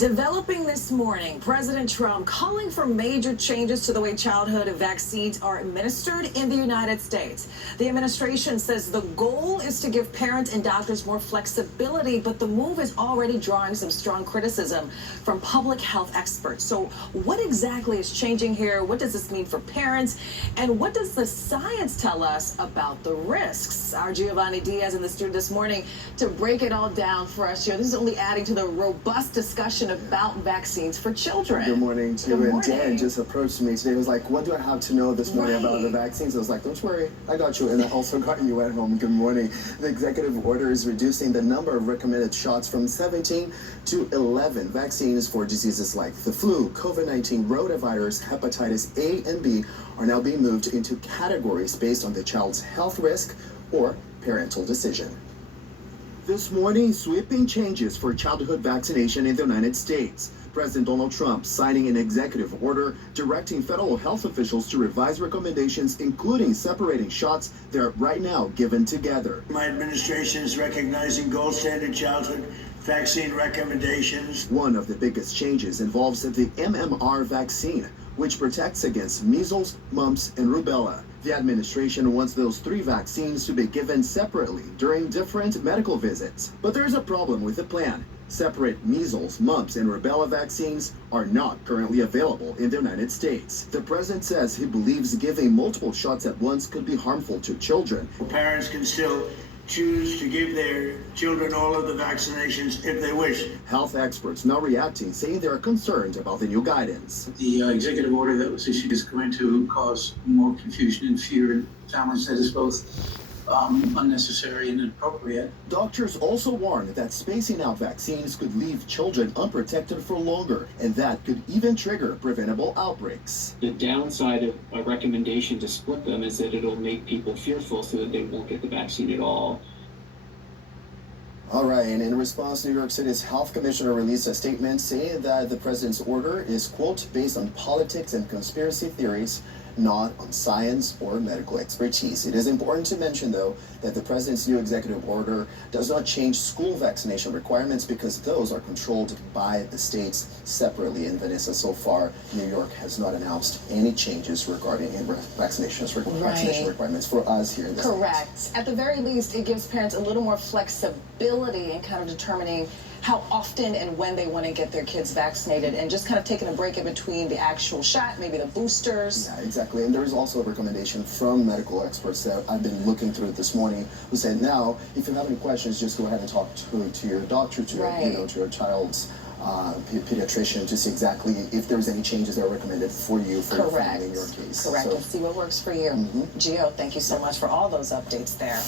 Developing this morning, President Trump calling for major changes to the way childhood vaccines are administered in the United States. The administration says the goal is to give parents and doctors more flexibility, but the move is already drawing some strong criticism from public health experts. So what exactly is changing here? What does this mean for parents? And what does the science tell us about the risks? Our Giovanni Diaz in the studio this morning to break it all down for us here. This is only adding to the robust discussion about vaccines for children. Good morning to you. And Dan just approached me today. He was like, what do I have to know this morning about the vaccines? I was like, don't worry, I got you. And I also got you at home. Good morning. The executive order is reducing the number of recommended shots from 17 to 11 vaccines for diseases like the flu, COVID-19, rotavirus, hepatitis A and B are now being moved into categories based on the child's health risk or parental decision. This morning, sweeping changes for childhood vaccination in the United States. President Donald Trump signing an executive order directing federal health officials to revise recommendations, including separating shots that are right now given together. My administration is recognizing gold standard childhood vaccine recommendations. One of the biggest changes involves the MMR vaccine, which protects against measles, mumps, and rubella. The administration wants those three vaccines to be given separately during different medical visits. But there's a problem with the plan. Separate measles, mumps, and rubella vaccines are not currently available in the United States. The president says he believes giving multiple shots at once could be harmful to children. Parents can still choose to give their children all of the vaccinations if they wish. Health experts now reacting, saying they are concerned about the new guidance. The executive order that was issued is going to cause more confusion and fear in families that is both unnecessary and inappropriate. Doctors also warn that spacing out vaccines could leave children unprotected for longer, and that could even trigger preventable outbreaks. The downside of a recommendation to split them is that it'll make people fearful so that they won't get the vaccine at all. All right, and in response, New York City's health commissioner released a statement saying that the president's order is, quote, based on politics and conspiracy theories, not on science or medical expertise. It is important to mention, though, that the president's new executive order does not change school vaccination requirements because those are controlled by the states separately. And Vanessa, so far, New York has not announced any changes regarding vaccination requirements for us here in the Correct. At the very least, it gives parents a little more flexibility in kind of determining how often and when they want to get their kids vaccinated, and just kind of taking a break in between the actual shot, maybe the boosters. Yeah, exactly. And there's also a recommendation from medical experts that I've been looking through this morning who said, now, if you have any questions, just go ahead and talk to your doctor, to your child's pediatrician to see exactly if there's any changes that are recommended for you, for your family in your case. Correct. Let's see what works for you. Gio, thank you so much for all those updates there.